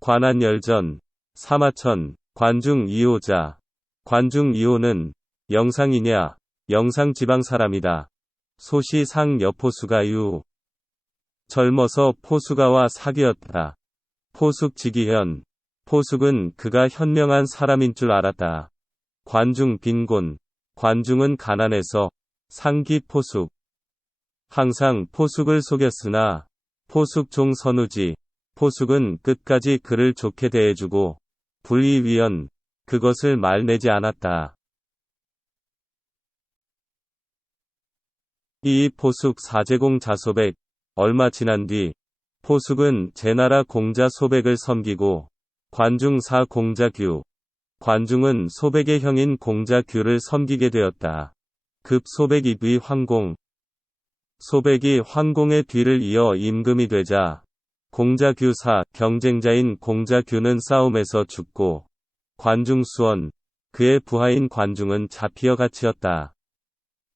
관한열전, 사마천, 관중 2호자. 관중 2호는 영상이냐, 영상지방 사람이다. 소시 상 여포수가 유. 젊어서 포수가와 사귀었다. 포숙 지기현. 포숙은 그가 현명한 사람인 줄 알았다. 관중 빈곤. 관중은 가난해서 상기 포숙. 항상 포숙을 속였으나 포숙 종 선우지. 포숙은 끝까지 그를 좋게 대해주고 불의위연. 그것을 말내지 않았다. 이 포숙 사제공 자소백. 얼마 지난 뒤 포숙은 제나라 공자 소백을 섬기고 관중 사 공자규. 관중은 소백의 형인 공자규를 섬기게 되었다. 급 소백이 뒤 황공. 소백이 황공의 뒤를 이어 임금이 되자 공자규 사 경쟁자인 공자규는 싸움에서 죽고 관중 수원, 그의 부하인 관중은 잡히어 갇히었다.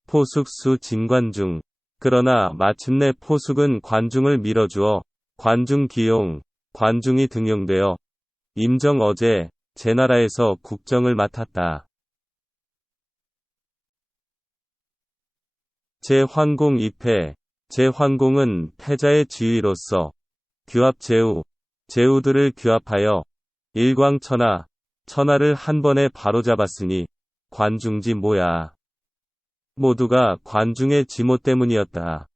포숙수 진관중. 그러나 마침내 포숙은 관중을 밀어주어 관중 기용, 관중이 등용되어 임정 어제 제나라에서 국정을 맡았다. 제환공 입회. 제환공은 패자의 지휘로서 규합 제후들을 규합하여 일광천하, 천하를 한 번에 바로잡았으니 관중지 뭐야. 모두가 관중의 지모 때문이었다.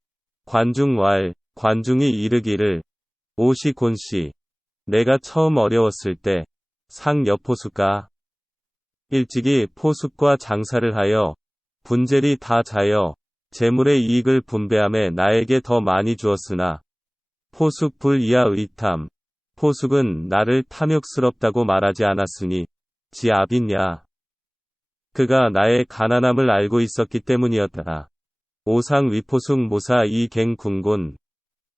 관중왈. 관중이 이르기를 오시 곤씨. 내가 처음 어려웠을 때 상여포숙가. 일찍이 포숙과 장사를 하여 분젤이 다 자여 재물의 이익을 분배함에 나에게 더 많이 주었으나 포숙 불이하 의탐. 포숙은 나를 탐욕스럽다고 말하지 않았으니 지 아비냐. 그가 나의 가난함을 알고 있었기 때문이었다. 오상 위포숙 모사 이갱 궁곤.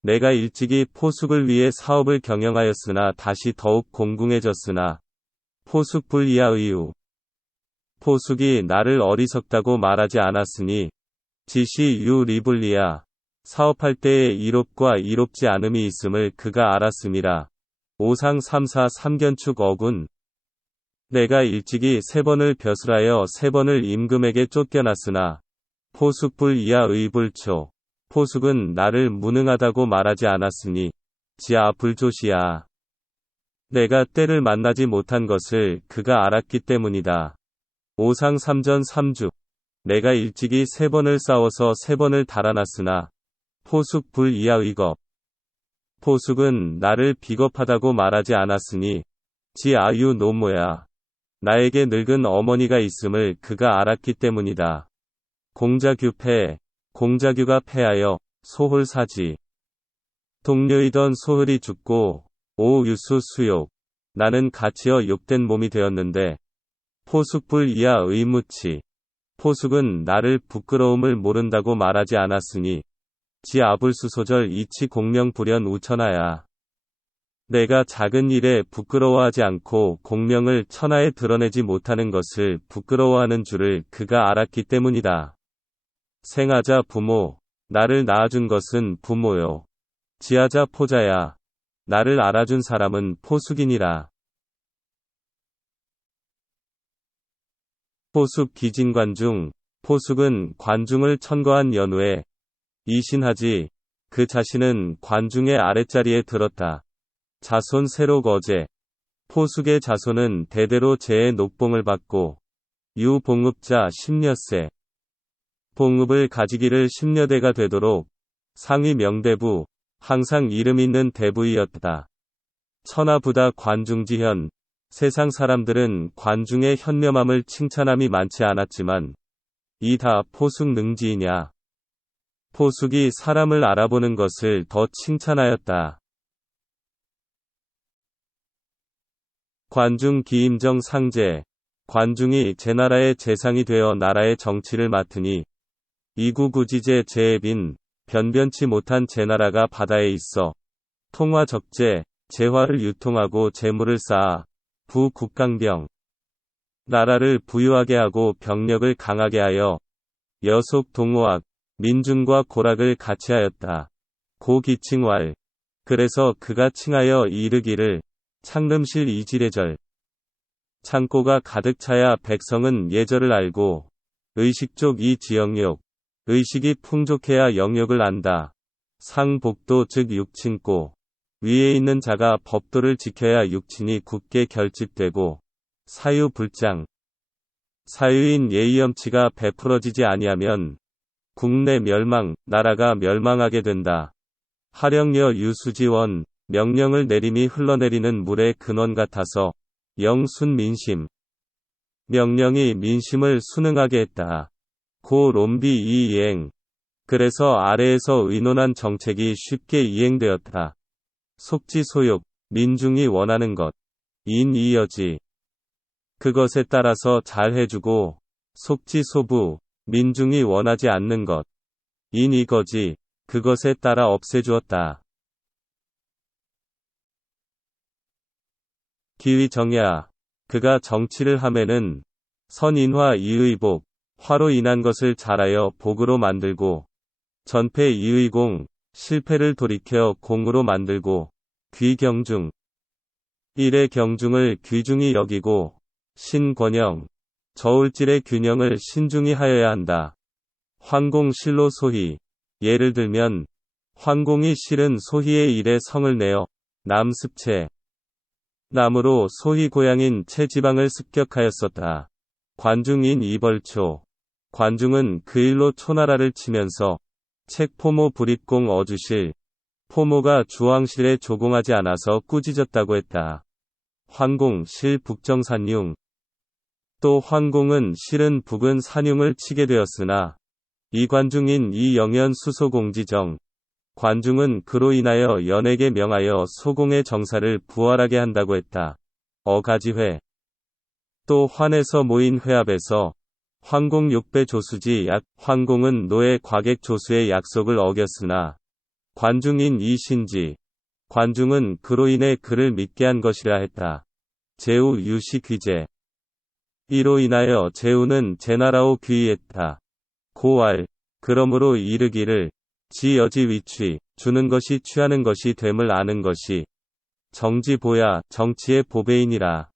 내가 일찍이 포숙을 위해 사업을 경영하였으나 다시 더욱 공궁해졌으나 포숙 불이하 의유. 포숙이 나를 어리석다고 말하지 않았으니 지시 유 리불리야. 사업할 때에 이롭과 이롭지 않음이 있음을 그가 알았음이라. 오상 3사 삼견축 어군. 내가 일찍이 3번을 벼슬하여 3번을 임금에게 쫓겨났으나 포숙불 이하 의불초. 포숙은 나를 무능하다고 말하지 않았으니 지아 불조시야. 내가 때를 만나지 못한 것을 그가 알았기 때문이다. 오상 3전 3주. 내가 일찍이 3번을 싸워서 3번을 달아났으나 포숙 불 이하 의겁. 포숙은 나를 비겁하다고 말하지 않았으니 지 아유 노모야. 나에게 늙은 어머니가 있음을 그가 알았기 때문이다. 공자규 패. 공자규가 패하여 소홀 사지. 동료이던 소홀이 죽고 오 유수 수욕. 나는 갇히어 욕된 몸이 되었는데 포숙불 이하 의무치. 포숙은 나를 부끄러움을 모른다고 말하지 않았으니 지 아불수소절 이치 공명불연 우천하야. 내가 작은 일에 부끄러워하지 않고 공명을 천하에 드러내지 못하는 것을 부끄러워하는 줄을 그가 알았기 때문이다. 생하자 부모. 나를 낳아준 것은 부모요. 지하자 포자야. 나를 알아준 사람은 포숙이니라. 포숙 기진관중. 포숙은 관중을 천거한 연후에 이신하지. 그 자신은 관중의 아랫자리에 들었다. 자손 세록 어제. 포숙의 자손은 대대로 제의 녹봉을 받고 유봉읍자 10녀세. 봉읍을 가지기를 10녀대가 되도록 상위 명대부, 항상 이름 있는 대부이었다. 천하부다 관중지현. 세상 사람들은 관중의 현명함을 칭찬함이 많지 않았지만 이 다 포숙 능지이냐. 포숙이 사람을 알아보는 것을 더 칭찬하였다. 관중 기임정 상제. 관중이 제나라의 제상이 되어 나라의 정치를 맡으니 이구구지제 제애빈. 변변치 못한 제나라가 바다에 있어 통화 적재, 재화를 유통하고 재물을 쌓아 부국강병. 나라를 부유하게 하고 병력을 강하게 하여 여속 동호학, 민중과 고락을 같이 하였다. 고기칭왈. 그래서 그가 칭하여 이르기를 창름실 이지례절. 창고가 가득 차야 백성은 예절을 알고 의식족 이 지역욕. 의식이 풍족해야 영욕을 안다. 상복도 즉 육친고. 위에 있는 자가 법도를 지켜야 육친이 굳게 결집되고 사유불장. 사유인 예의엄치가 베풀어지지 아니하면 국내 멸망, 나라가 멸망하게 된다. 하령여 유수지원, 명령을 내림이 흘러내리는 물의 근원 같아서 영순민심. 명령이 민심을 순응하게 했다. 고 롬비 이이행. 그래서 아래에서 의논한 정책이 쉽게 이행되었다. 속지소욕, 민중이 원하는 것. 인이여지. 그것에 따라서 잘 해주고, 속지소부, 민중이 원하지 않는 것. 인이거지, 그것에 따라 없애주었다. 기위정야. 그가 정치를 하면은 선인화 이의복, 화로 인한 것을 잘하여 복으로 만들고, 전패 이의공, 실패를 돌이켜 공으로 만들고, 귀경중. 일의 경중을 귀중히 여기고, 신권영, 저울질의 균형을 신중히 하여야 한다. 황공실로 소희. 예를 들면, 황공이 실은 소희의 일에 성을 내어, 남습체. 남으로 소희 고향인 채지방을 습격하였었다. 관중인 이벌초. 관중은 그 일로 초나라를 치면서 책포모 불입공 어주실. 포모가 주왕실에 조공하지 않아서 꾸짖었다고 했다. 황공 실 북정산융. 또 황공은 실은 북은 산융을 치게 되었으나 이 관중인 이영현 수소공지정. 관중은 그로 인하여 연에게 명하여 소공의 정사를 부활하게 한다고 했다. 어가지회. 또 환에서 모인 회합에서 황공 6배 조수지 약. 황공은 노예 과객 조수의 약속을 어겼으나 관중인 이신지. 관중은 그로 인해 그를 믿게 한 것이라 했다. 제우 유시 귀제. 이로 인하여 제우는 제나라오 귀의했다. 고알. 그러므로 이르기를 지 여지 위취, 주는 것이 취하는 것이 됨을 아는 것이 정지보야, 정치의 보배이니라.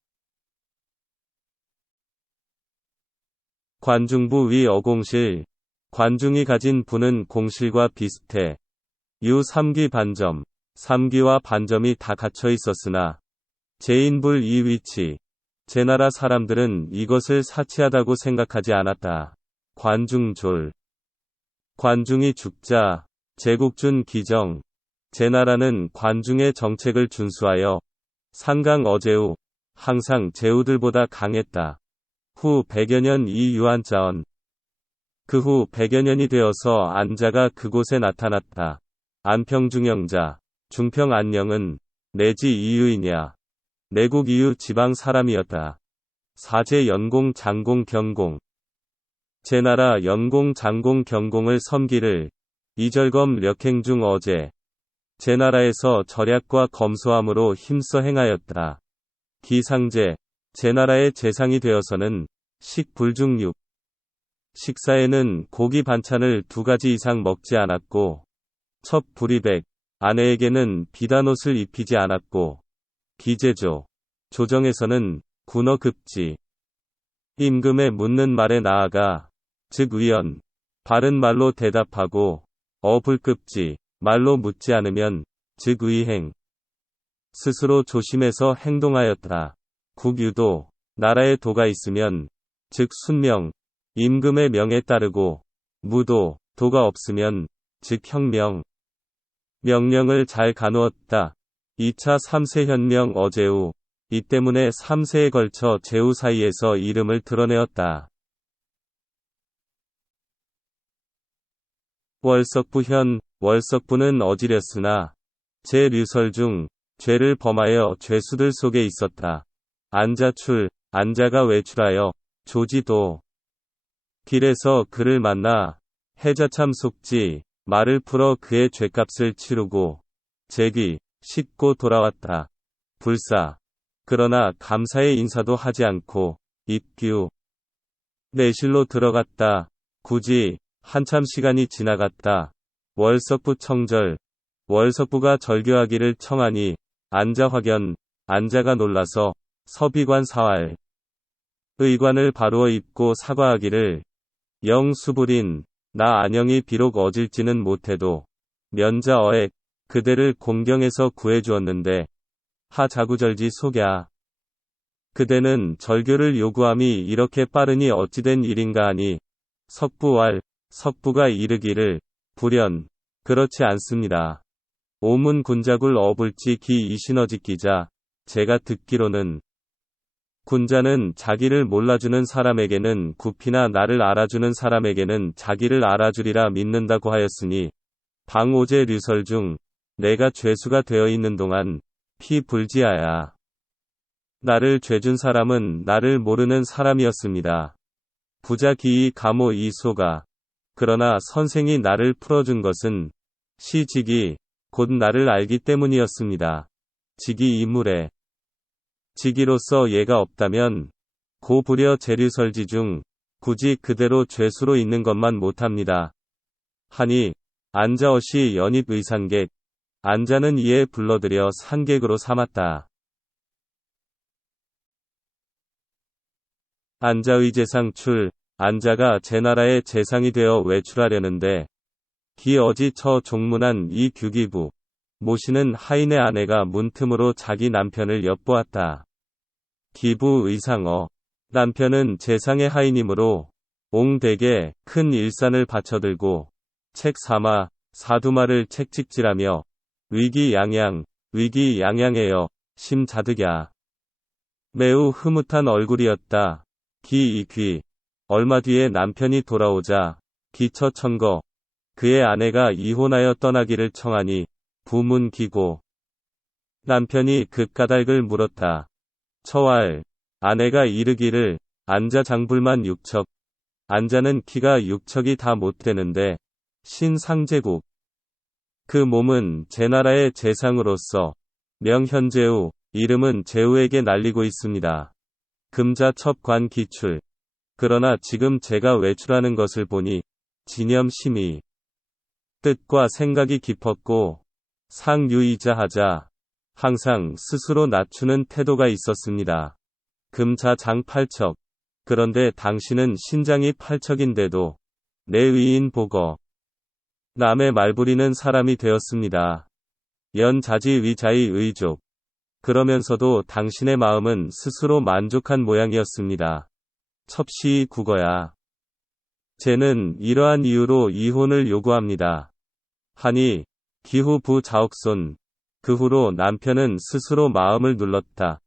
관중부 위 어공실. 관중이 가진 부는 공실과 비슷해. 유 3기 반점. 3기와 반점이 다 갖춰 있었으나 제인불 이 위치. 제나라 사람들은 이것을 사치하다고 생각하지 않았다. 관중졸. 관중이 죽자 제국준 기정. 제나라는 관중의 정책을 준수하여 상강 어제우, 항상 제우들보다 강했다. 후 100여 년 이 유한자언. 그 후 100여 년이 되어서 안자가 그곳에 나타났다. 안평중영자. 중평 안녕은 내지 이유이냐. 내국 이유 지방 사람이었다. 사제 연공 장공 경공. 제나라 연공 장공 경공을 섬기를 이절검 력행중 어제. 제나라에서 절약과 검소함으로 힘써 행하였다. 기상제. 제나라의 제상이 되어서는 식불중육. 식사에는 고기 반찬을 2가지 이상 먹지 않았고 첫 불이백. 아내에게는 비단 옷을 입히지 않았고 기제조. 조정에서는 군어급지. 임금의 묻는 말에 나아가 즉 위언. 바른 말로 대답하고 어불급지. 말로 묻지 않으면 즉 의행. 스스로 조심해서 행동하였다. 국유도. 나라에 도가 있으면 즉 순명. 임금의 명에 따르고 무도. 도가 없으면 즉 혁명. 명령을 잘 가누었다. 2차 3세 현명 어제우. 이 때문에 3세에 걸쳐 제우 사이에서 이름을 드러내었다. 월석부현. 월석부는 어지렸으나 제류설 중 죄를 범하여 죄수들 속에 있었다. 안자출. 안자가 외출하여 조지도. 길에서 그를 만나 해자참 속지. 말을 풀어 그의 죄값을 치르고 제귀. 씻고 돌아왔다. 불사. 그러나 감사의 인사도 하지 않고 입규. 내실로 들어갔다. 굳이. 한참 시간이 지나갔다. 월석부 청절. 월석부가 절교하기를 청하니 안자 확연. 안자가 놀라서 서비관 사활 의관을 바루어 입고 사과하기를 영수불인 나 안영이 비록 어질지는 못해도 면자어액 그대를 공경해서 구해주었는데 하자구절지 속야 그대는 절교를 요구함이 이렇게 빠르니 어찌된 일인가 하니 석부왈 석부가 이르기를 불연 그렇지 않습니다. 오문 군자굴 어불지 기 이신어짓기자 제가 듣기로는 군자는 자기를 몰라주는 사람에게는 굽히나 나를 알아주는 사람에게는 자기를 알아주리라 믿는다고 하였으니 방오제 류설 중 내가 죄수가 되어 있는 동안 피 불지하야. 나를 죄준 사람은 나를 모르는 사람이었습니다. 부자 기이 가모 이소가 그러나 선생이 나를 풀어준 것은 시직이 곧 나를 알기 때문이었습니다. 직이 이물에 직이로서 예가 없다면 고부려 재류설지 중 굳이 그대로 죄수로 있는 것만 못합니다. 하니 안자엇이 연입 의상객 안자는 이에 불러들여 상객으로 삼았다. 안자의 재상 출 안자가 제나라의 재상이 되어 외출하려는데 기어지 처 종문한 이 규기부 모시는 하인의 아내가 문틈으로 자기 남편을 엿보았다. 기부 의상어 남편은 재상의 하인이므로 옹대게 큰 일산을 받쳐들고 책 삼아 사두마를 책찍질하며 위기양양해여 심자득야 매우 흐뭇한 얼굴이었다. 기이귀 얼마 뒤에 남편이 돌아오자 기처천거 그의 아내가 이혼하여 떠나기를 청하니 부문기고 남편이 그 까닭을 물었다. 처왈 아내가 이르기를 안자 장불만 6척 안자는 키가 6척이 다 못되는데 신상제국 그 몸은 제나라의 재상으로서 명현제우 이름은 제우에게 날리고 있습니다. 금자첩관 기출 그러나 지금 제가 외출하는 것을 보니 진념심이 뜻과 생각이 깊었고 상유이자하자 항상 스스로 낮추는 태도가 있었습니다. 금자장 8척 그런데 당신은 신장이 8척인데도 내 위인 보거 남의 말부리는 사람이 되었습니다. 연자지 위자의 의족 그러면서도 당신의 마음은 스스로 만족한 모양이었습니다. 첩시의 국어야. 쟤는 이러한 이유로 이혼을 요구합니다. 하니 기후 부자옥손 그 후로 남편은 스스로 마음을 눌렀다.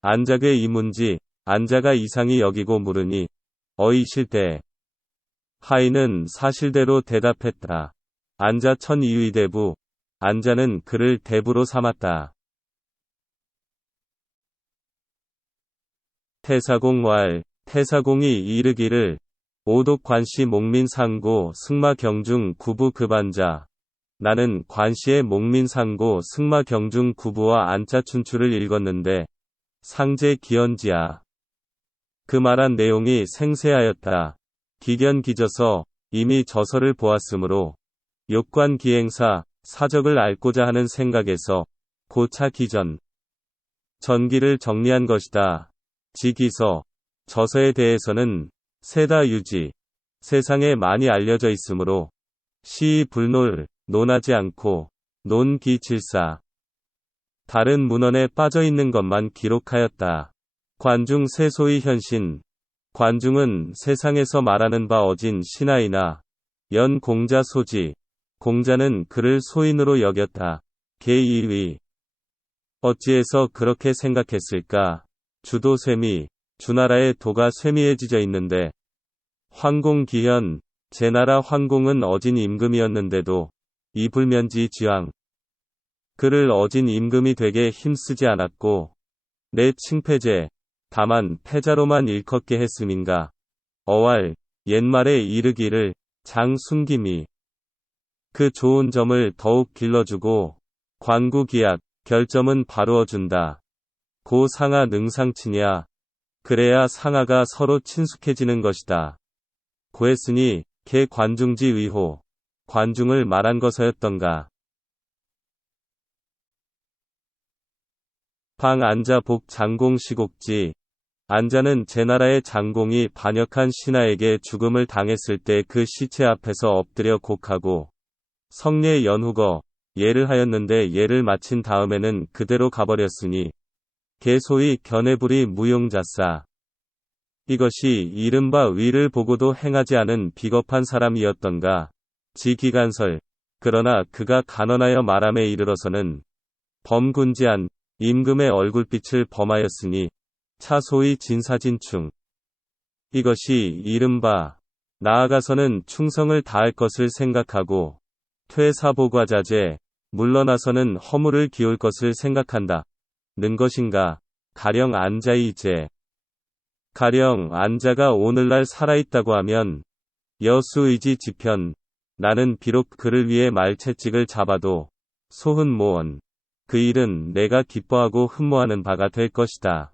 안자의 이문지 안자가 이상히 여기고 물으니 어이실대 하인은 사실대로 대답했다. 안자 천이의대부 안자는 그를 대부로 삼았다. 태사공왈 태사공이 이르기를 오독 관시 목민상고 승마경중 구부 급안자 나는 관시의 목민상고 승마경중 구부와 안자춘추를 읽었는데 상제 기연지야. 그 말한 내용이 생새하였다. 기견기져서 이미 저서를 보았으므로 욕관 기행사 사적을 앓고자 하는 생각에서 고차 기전 전기를 정리한 것이다. 지기서 저서에 대해서는 세다 유지 세상에 많이 알려져 있으므로 시이 불놀 논하지 않고 논기질사 다른 문헌에 빠져있는 것만 기록하였다. 관중 세소의 현신 관중은 세상에서 말하는 바 어진 신하이나 연 공자 소지 공자는 그를 소인으로 여겼다. 개2위 어찌해서 그렇게 생각했을까? 주도 쇠미 주나라의 도가 쇠미해지져 있는데 황공기현 제나라 황공은 어진 임금이었는데도 이불면지 지왕 그를 어진 임금이 되게 힘쓰지 않았고 내 칭패제 다만 패자로만 일컫게 했음인가. 어왈 옛말에 이르기를 장 순김이 그 좋은 점을 더욱 길러주고 관구기약 결점은 바루어준다. 고 상하 능상치냐 그래야 상하가 서로 친숙해지는 것이다. 고했으니 개 관중지 의호 관중을 말한 것이었던가. 황 안자 복 장공 시곡지. 안자는 제나라의 장공이 반역한 신하에게 죽음을 당했을 때 그 시체 앞에서 엎드려 곡하고 성례 연후거 예를 하였는데 예를 마친 다음에는 그대로 가버렸으니 개소위 견해불이 무용자싸. 이것이 이른바 위를 보고도 행하지 않은 비겁한 사람이었던가. 지기간설. 그러나 그가 간언하여 말함에 이르러서는 범군지한 임금의 얼굴빛을 범하였으니 차 소위 진사진충. 이것이 이른바 나아가서는 충성을 다할 것을 생각하고 퇴사보과자제 물러나서는 허물을 기울 것을 생각한다. 는 것인가. 가령 안자이제. 가령 안자가 오늘날 살아있다고 하면 여수의지 지편. 나는 비록 그를 위해 말채찍을 잡아도 소흔모원. 그 일은 내가 기뻐하고 흠모하는 바가 될 것이다.